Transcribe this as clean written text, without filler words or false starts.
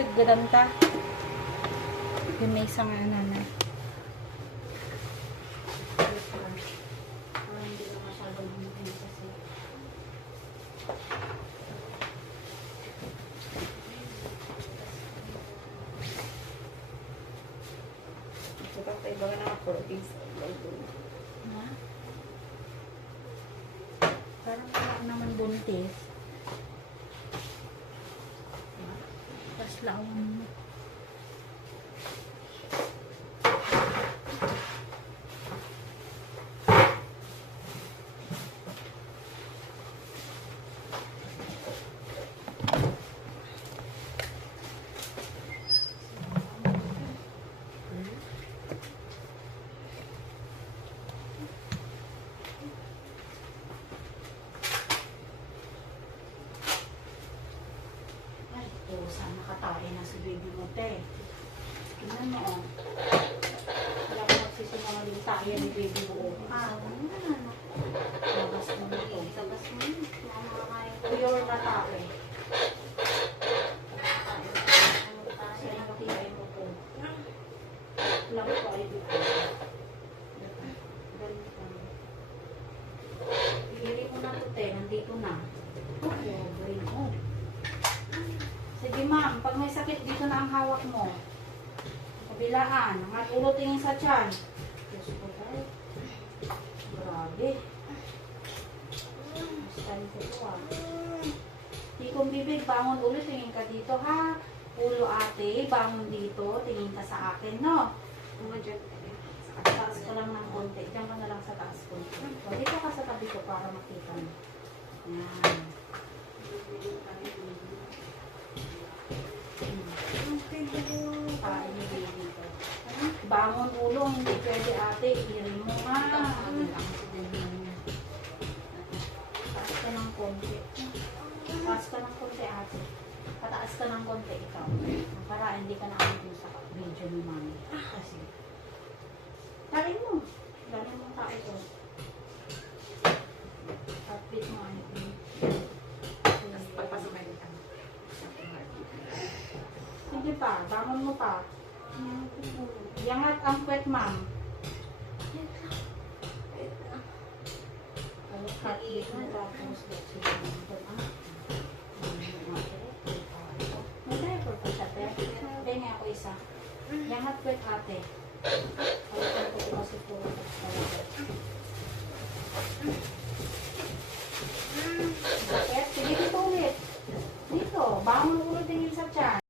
Segedanta. Yung may isang ano na. Iba ka na proteins. Ha? Parang wala naman buntis. Tapos laon mo. Sana nakatae na si baby mo, te. Tingnan mo, oh. Wala ko magsisinungaling tayo ni baby mo. Ano na, no? Labas mo na to. Labas mo na. Pure na tae. Sana nakatiyay mo po. Lang ko ay dito. Ganito. Hili mo na to, te. Nandito na. Okay, brain mo. Sige ma'am, pag may sakit dito na ang hawak mo. Kabilaan, ang ulo tingin sa tiyan. Diyos ko tayo. Grabe. Style ko ito ah. Di kong bibig, bangon ulit, tingin ka dito ha. Ulo ate, bangon dito, tingin ka sa akin, no? Taas ko lang ng konti. Diyan ka na lang sa taas ko. Dito ka sa tabi ko para makita mo. Yan. Bangon ulo, hindi pwede ate, irin mo ha. Taas ka ng konti. Taas ka ng konti ate. Pataas ka ng konti ikaw. Para hindi ka nakakita sa video ni mami. Kasi. Tarin mo. Galing mo tayo ito. Heartbeat mo ano. Sige pa, bangon mo pa. Yangat ang puwet, ma'am. Heartbeat mo tapos. May diaper pa siya, te. Hindi nga ako isa. Yangat puwet, ate. Ay, ito ko kasi po.